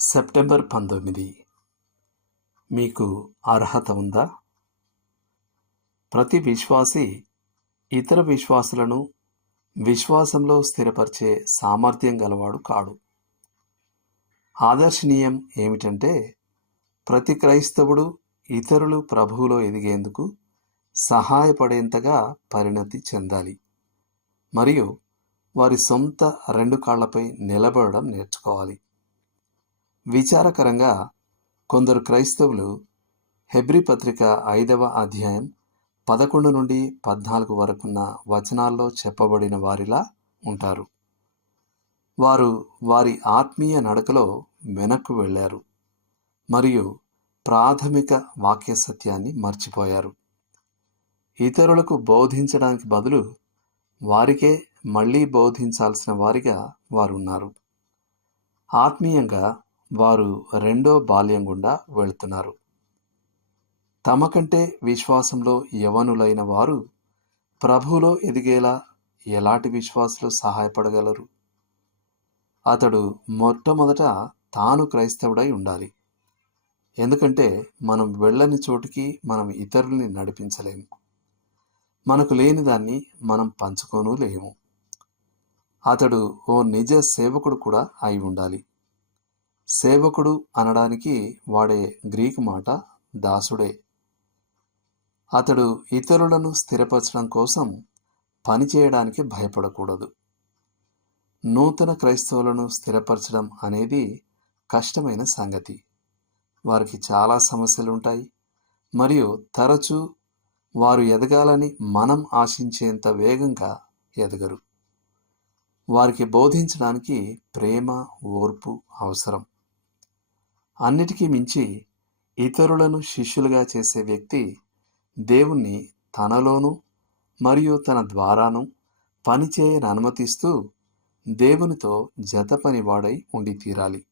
September పంతొమ్మిది. మీకు అర్హత ఉందా? ప్రతి విశ్వాసి ఇతర విశ్వాసులను విశ్వాసంలో స్థిరపరిచే సామర్థ్యం గలవాడు కాడు. ఆదర్శనీయం ఏమిటంటే ప్రతి క్రైస్తవుడు ఇతరులు ప్రభువులో ఎదిగేందుకు సహాయపడేంతగా పరిణతి చెందాలి. మరియు వారి సొంత రెండు కాళ్ళపై నిలబడడం నేర్చుకోవాలి. విచారకరంగా కొందరు క్రైస్తవులు హెబ్రి పత్రిక ఐదవ అధ్యాయం పదకొండు నుండి పద్నాలుగు వరకున్న వచనాల్లో చెప్పబడిన వారిలా ఉంటారు. వారు వారి ఆత్మీయ నడకలో వెనక్కు వెళ్ళారు మరియు ప్రాథమిక వాక్య సత్యాన్ని మర్చిపోయారు. ఇతరులకు బోధించడానికి బదులు వారికే మళ్ళీ బోధించాల్సిన వారిగా వారు ఉన్నారు ఆత్మీయంగా వారు రెండో బాల్యం గుండా వెళుతున్నారు. తమ కంటే విశ్వాసంలో యవనులైన వారు ప్రభువులో ఎదిగేలా ఎలాంటి విశ్వాసులు సహాయపడగలరు? అతడు మొట్టమొదట తాను క్రైస్తవుడై ఉండాలి. ఎందుకంటే మనం వెళ్ళని చోటుకి మనం ఇతరుల్ని నడిపించలేము. మనకు లేని దాన్ని మనం పంచుకోను లేము. అతడు ఓ నిజ సేవకుడు కూడా అయి ఉండాలి. సేవకుడు అనడానికి వాడే గ్రీకు మాట దాసుడే. అతడు ఇతరులను స్థిరపరచడం కోసం పనిచేయడానికి భయపడకూడదు. నూతన క్రైస్తవులను స్థిరపరచడం అనేది కష్టమైన సంగతి. వారికి చాలా సమస్యలు ఉంటాయి మరియు తరచూ వారు ఎదగాలని మనం ఆశించేంత వేగంగా ఎదగరు. వారికి బోధించడానికి ప్రేమ ఓర్పు అవసరం. అన్నిటికీ మించి ఇతరులను శిష్యులుగా చేసే వ్యక్తి దేవుణ్ణి తనలోనూ మరియు తన ద్వారాను పనిచేయని అనుమతిస్తూ దేవునితో జత పనివాడై ఉండి తీరాలి.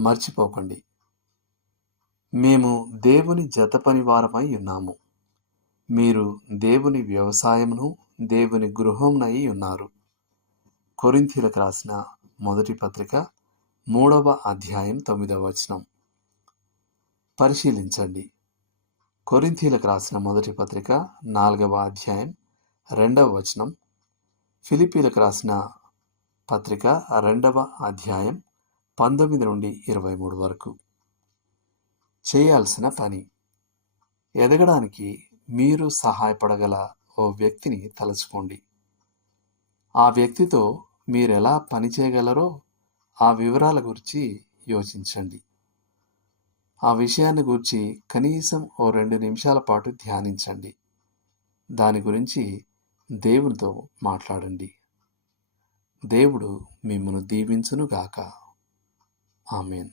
మర్చిపోకండి. మేము దేవుని జత పనివారమై ఉన్నాము. మీరు దేవుని వ్యవసాయమును దేవుని గృహంనై ఉన్నారు. కొరింథీలకు రాసిన మొదటి పత్రిక మూడవ అధ్యాయం తొమ్మిదవ వచనం. పరిశీలించండి. కొరింథీలకు రాసిన మొదటి పత్రిక నాలుగవ అధ్యాయం రెండవ వచనం. ఫిలిపీలకు రాసిన పత్రిక రెండవ అధ్యాయం పంతొమ్మిది నుండి ఇరవై మూడు వరకు. చేయాల్సిన పని. ఎదగడానికి మీరు సహాయపడగల ఓ వ్యక్తిని తలుచుకోండి. ఆ వ్యక్తితో మీరు ఎలా పనిచేయగలరో ఆ వివరాల గురించి యోచించండి. ఆ విషయాన్ని గురించి కనీసం ఓ రెండు నిమిషాల పాటు ధ్యానించండి. దాని గురించి దేవునితో మాట్లాడండి. దేవుడు మిమ్మను దీవించునుగాక. ఆమెన్.